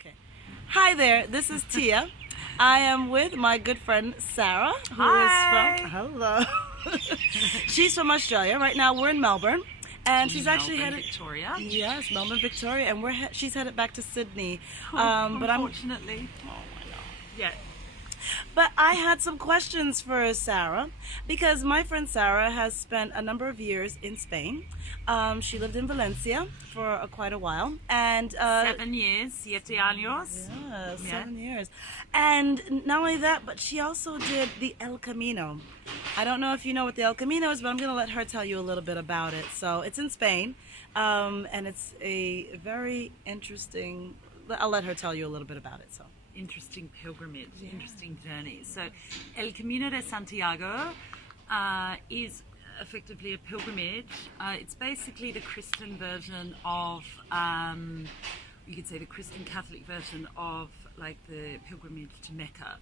Okay. Hi there, this is Tia. I am with my good friend Sarah, who Hi. is from. Hello. She's from Australia. Right now we're in Melbourne, and she's actually Melbourne, headed. Victoria. Yes, Melbourne, Victoria, and she's headed back to Sydney. But I'm. Unfortunately. Oh, I know. Yeah. But I had some questions for Sarah because my friend Sarah has spent a number of years in Spain. She lived in Valencia for quite a while, and 7 years, 7 años. yeah, Yeah. 7 years. And not only that, but she also did the El Camino. I don't know if you know what the El Camino is, but I'm going to let her tell you a little bit about it. So it's in Spain, and it's a very interesting. I'll let her tell you a little bit about it. So. Interesting pilgrimage, interesting journey. So, El Camino de Santiago is effectively a pilgrimage. It's basically the Christian version of, you could say, the Christian Catholic version of like the pilgrimage to Mecca.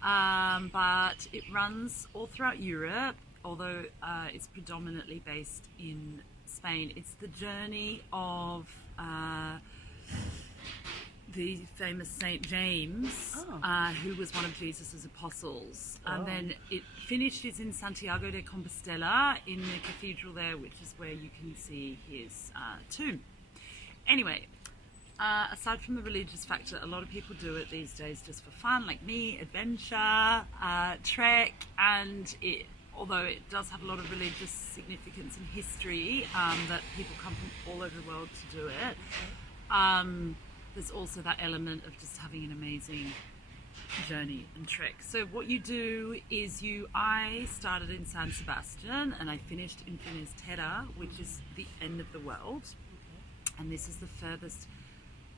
But it runs all throughout Europe, although it's predominantly based in Spain. It's the journey of the famous Saint James, who was one of Jesus's apostles. And then it finishes in Santiago de Compostela in the cathedral there, which is where you can see his tomb. Anyway, aside from the religious factor, a lot of people do it these days just for fun, like me, adventure, trek, and although it does have a lot of religious significance and history, that people come from all over the world to do it. There's also that element of just having an amazing journey and trek. So what you do is I started in San Sebastian and I finished in Finisterre, which is the end of the world. And this is the furthest,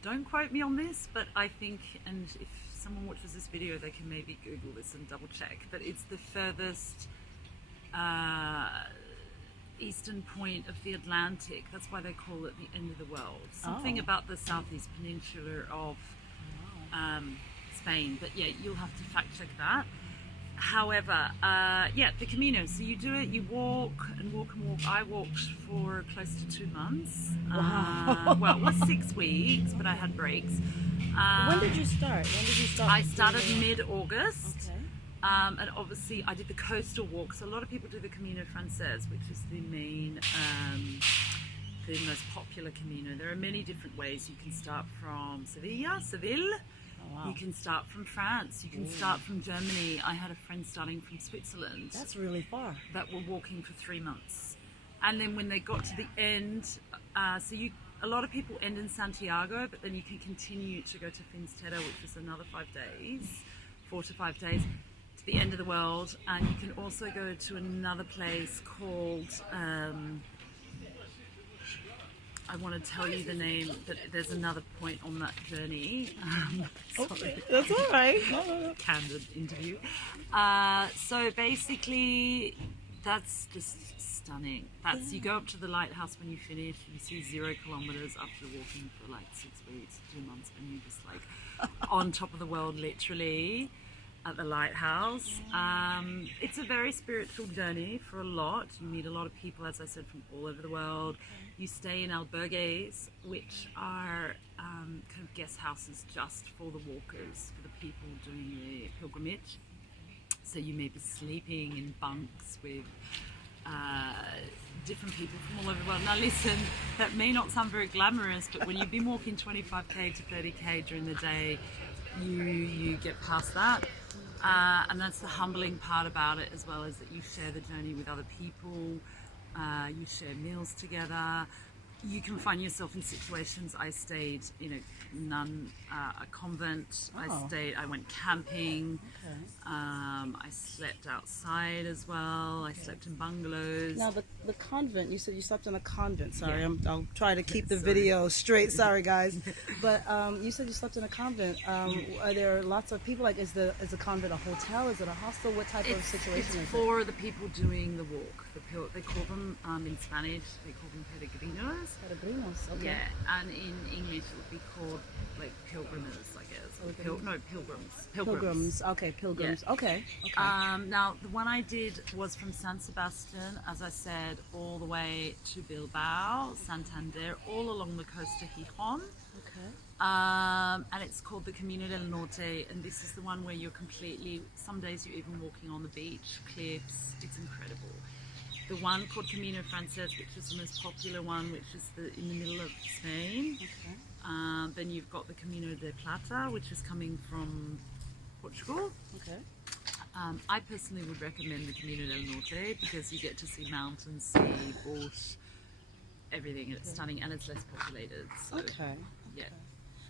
don't quote me on this, but I think, and if someone watches this video, they can maybe Google this and double check, but it's the furthest eastern point of the Atlantic. That's why they call it the end of the world. Something about the southeast peninsula of Spain, but yeah, you'll have to fact check that. However, the Camino. So you do it, you walk and walk and walk. I walked for close to 2 months. Wow. Well, it was 6 weeks, but I had breaks. When did you start? I started mid-August. Okay. And obviously I did the coastal walk. So a lot of people do the Camino Frances, which is the main, the most popular Camino. There are many different ways. You can start from Seville. Oh, wow. You can start from France. You can start from Germany. I had a friend starting from Switzerland. That's really far. That were walking for 3 months. And then when they got to the end, a lot of people end in Santiago, but then you can continue to go to Finisterre, which is another 5 days, 4 to 5 days, to the end of the world. And you can also go to another place called, I want to tell you the name, but there's another point on that journey. Okay, that's all right. No. Candid interview. So basically, that's just stunning. You go up to the lighthouse when you finish, you see 0 kilometers after walking for like 6 weeks, 2 months, and you're just like on top of the world, literally, at the lighthouse. It's a very spiritual journey for a lot. You meet a lot of people, as I said, from all over the world. You stay in albergues, which are kind of guest houses just for the walkers, for the people doing the pilgrimage. So you may be sleeping in bunks with different people from all over the world. Now listen, that may not sound very glamorous, but when you've been walking 25k to 30k during the day, you get past that. And that's the humbling part about it, as well as that you share the journey with other people, you share meals together. You can find yourself in situations. I stayed in a convent. I went camping. Okay. I slept outside as well. I slept in bungalows. Now the convent. You said you slept in a convent. Sorry, Yeah. I'll try to keep the video straight. Sorry, guys. But you said you slept in a convent. Are there lots of people? Like, is the convent a hotel? Is it a hostel? What type of situation It's is it? for the people doing the walk, they call them in Spanish, they call them peregrinos. Peregrinos, okay. Yeah, and in English it would be called like pilgrimers, I guess. Or pilgrims. Pilgrims, okay, pilgrims, Yeah. okay. Now, the one I did was from San Sebastian, as I said, all the way to Bilbao, Santander, all along the coast to Gijón. Okay. And it's called the Camino del Norte, and this is the one where you're completely, some days you're even walking on the beach, cliffs, it's incredible. The one called Camino Frances, which is the most popular one, which is in the middle of Spain. Okay. Then you've got the Camino de Plata, which is coming from Portugal. Okay. I personally would recommend the Camino del Norte because you get to see mountains, sea, bush, everything, and it's stunning and it's less populated. So, Okay. yeah.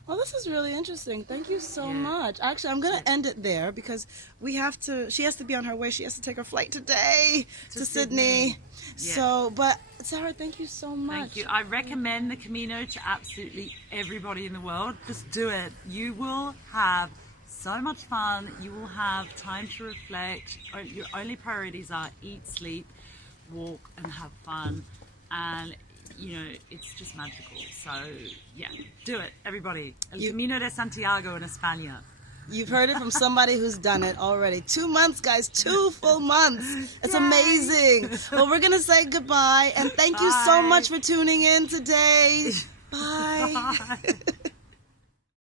Well, this is really interesting. Thank you so Yeah. much. Actually, I'm going to end it there because she has to be on her way. She has to take her flight today to Sydney. Yeah. So, but Sarah, thank you so much. Thank you. I recommend the Camino to absolutely everybody in the world. Just do it. You will have so much fun. You will have time to reflect. Your only priorities are eat, sleep, walk, and have fun. And you know, it's just magical. So, yeah, do it, everybody. El Camino de Santiago in España. You've heard it from somebody who's done it already. 2 months, guys, 2 full months. It's Yay. amazing. Well, we're going to say goodbye, and thank you so Bye. much for tuning in today. Bye. Bye.